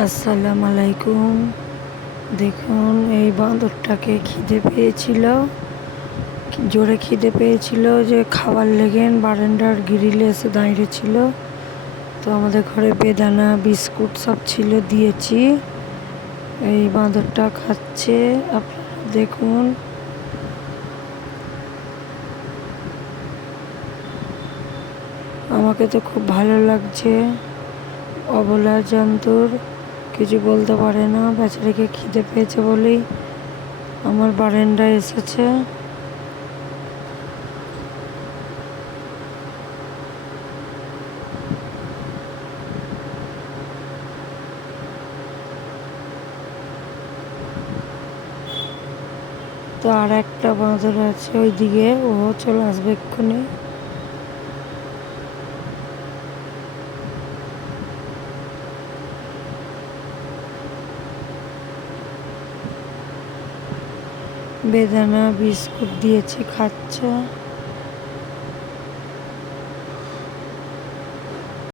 আসসালামু আলাইকুম। দেখুন এই বাঁদরটাকে খিদে পেয়েছিল, জোরে খিদে পেয়েছিল যে খাবার লেগে বারান্দার গ্রিলে এসে দাঁড়িয়েছিল। তো আমাদের ঘরে বেদানা বিস্কুট সব ছিল, দিয়েছি। এই বাঁদরটা খাচ্ছে, আপনারা দেখুন। আমাকে তো খুব ভালো লাগছে। অবলা জন্তুর কিছু বলতে পারে না, বেচারিকে খিদে পেয়েছে বলেই আমার বারান্দায় এসেছে। তো আর একটা বাঁদর আছে ওইদিকে, ও চলে আসবে এক্ষুনি। বেদানা বিস্কুট দিয়েছি, খাচ্ছে।